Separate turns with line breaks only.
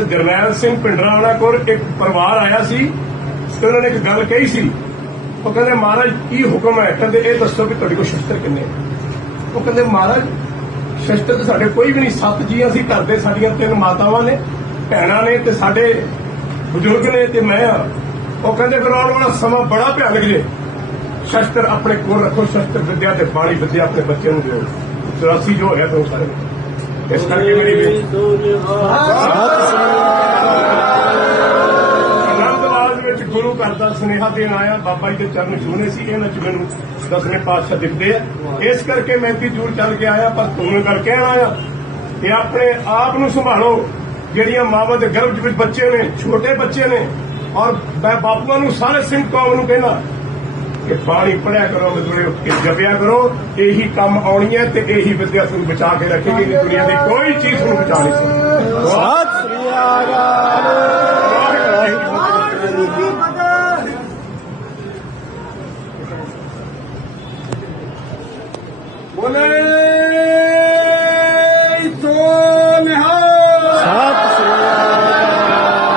ਸੰਤ ਜਰਨੈਲ ਸਿੰਘ ਪਿੰਡਰਾ ਕੋਲ ਇੱਕ ਪਰਿਵਾਰ ਆਇਆ ਸੀ ਤੇ ਉਹਨਾਂ ਨੇ ਇੱਕ ਗੱਲ ਕਹੀ ਸੀ। ਉਹ ਕਹਿੰਦੇ, ਮਹਾਰਾਜ, ਕੀ ਹੁਕਮ ਹੈ? ਕਹਿੰਦੇ, ਇਹ ਦੱਸੋ ਵੀ ਤੁਹਾਡੇ ਕੋਲ ਸ਼ਸਤਰ ਕਿੰਨੇ ਉਹ ਕਹਿੰਦੇ, ਮਹਾਰਾਜ, ਸ਼ਸਤਰ ਤਾਂ ਸਾਡੇ ਕੋਈ ਵੀ ਨਹੀਂ। ਸੱਤ ਜੀ ਅਸੀਂ ਘਰ ਦੇ, ਸਾਡੀਆਂ ਤਿੰਨ ਮਾਤਾਵਾਂ ਨੇ, ਭੈਣਾਂ ਨੇ ਤੇ ਸਾਡੇ ਬਜ਼ੁਰਗ ਨੇ ਤੇ ਮੈਂ ਆ। ਉਹ ਕਹਿੰਦੇ, ਫਿਰ ਆਉਣ ਵਾਲਾ ਸਮਾਂ ਬੜਾ ਭਿਆਨਕ ਜੇ। ਸ਼ਸਤਰ ਆਪਣੇ ਕੋਲ ਰੱਖੋ, ਸ਼ਸਤਰ ਵਿਦਿਆ ਤੇ ਬਾਣੀ ਵਿਦਿਆ ਆਪਣੇ ਬੱਚਿਆਂ ਨੂੰ ਦਿਓ। 84 ਜੋ ਹੋਇਆ ਦੋ ਸਾਰੇ। ਇਸ ਕਰਕੇ ਮੇਰੀ ਲਾਲ ਘਰ ਦਾ ਸੁਨੇਹਾ ਦੇਣ ਆਇਆ, ਬਾਬਾ ਜੀ ਦੇ ਚਰਨ ਛੂਹਣੇ ਸੀ ਇਹਨਾਂ ਚ ਮੈਨੂੰ ਦਸਵੇਂ ਪਾਤਸ਼ਾਹ ਦਿਖਦੇ ਆ। ਇਸ ਕਰਕੇ ਮੈਂ ਇੰਨੀ ਦੂਰ ਚੱਲ ਕੇ ਆਇਆ, ਪਰ ਤੁਹਾਨੂੰ ਗੱਲ ਕਹਿਣ ਆਇਆ। ਤੇ ਆਪਣੇ ਆਪ ਨੂੰ ਸੰਭਾਲੋ, ਜਿਹੜੀਆਂ ਮਾਵਾਂ ਦੇ ਗਰਭ ਵਿੱਚ ਬੱਚੇ ਨੇ, ਛੋਟੇ ਬੱਚੇ ਨੇ, ਔਰ ਮੈਂ ਬਾਪੂਆਂ ਨੂੰ ਸਾਰੇ ਸਿੰਘ ਕੌਮ ਨੂੰ ਕਹਿੰਦਾ ਕਿ ਬਾਣੀ ਪੜਿਆ ਕਰੋ ਮਜ਼ਦੂਰੇ ਉੱਠ ਕੇ ਜਪਿਆ ਕਰੋ, ਇਹੀ ਕੰਮ ਆਉਣੀ ਹੈ ਤੇ ਇਹੀ ਵਿਦਿਆ ਤੁਹਾਨੂੰ ਬਚਾ ਕੇ ਰੱਖੇਗੀ ਨਹੀਂ ਦੁਨੀਆ ਦੀ ਕੋਈ ਚੀਜ਼ ਨੂੰ ਬਚਾ ਨਹੀਂ ਸਕਦੀ
ਸਤਿ ਸ੍ਰੀ ਅਕਾਲ
ਵਾਹਿਗੁਰੂ ਜੀ ਫਤਿਹ
ਬੋਲੇ
ਸੋ